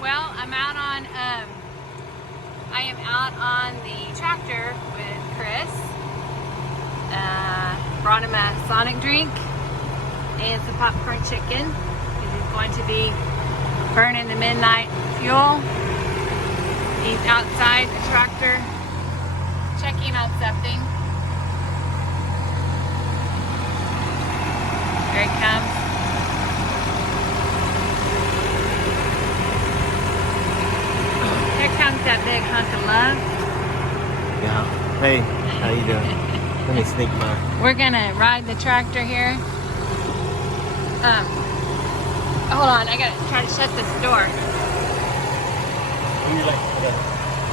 Well, I am out on the tractor with Chris. Brought him a Sonic drink and some popcorn chicken. He's going to be burning the midnight fuel. He's outside the tractor checking on something. Here he comes. Here comes that big hunk of love. Yeah. Hey, how you doing? Let me sneak by. We're gonna ride the tractor here. Hold on, I gotta try to shut this door. You like,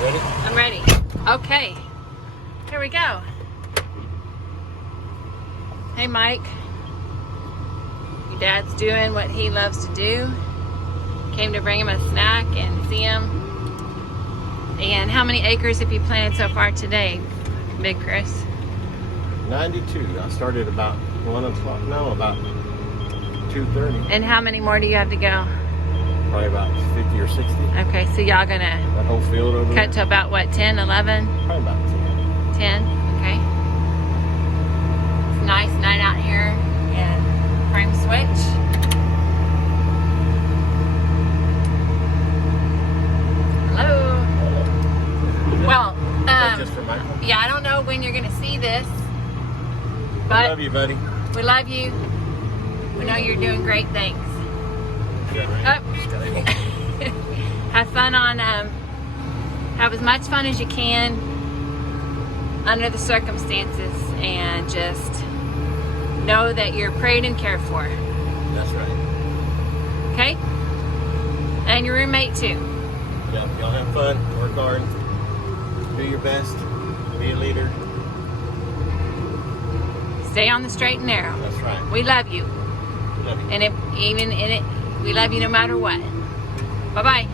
ready? I'm ready. Okay, here we go. Hey Mike, your dad's doing what he loves to do. Came to bring him a snack and see him. And how many acres have you planted so far today, Big Chris? 92. I started about 1 o'clock. No, about 2:30. And how many more do you have to go? Probably about 50 or 60. Okay, so y'all gonna That whole field over cut to there. about what, 10, 11? Probably about 10. 10, okay. It's a nice night out here in Frame Switch. Hello. Well, Just for Michael. yeah, I don't know when you're gonna see this, I but love you, buddy. we love you. We know you're doing great things. Yeah, Have fun on, have as much fun as you can under the circumstances, and just know that you're prayed and cared for. That's right. Okay? And your roommate too. Yeah, y'all have fun. Work hard. Do your best. Be a leader. Stay on the straight and narrow. That's right. We love you. Love you. And even in it, we love you no matter what. Bye-bye.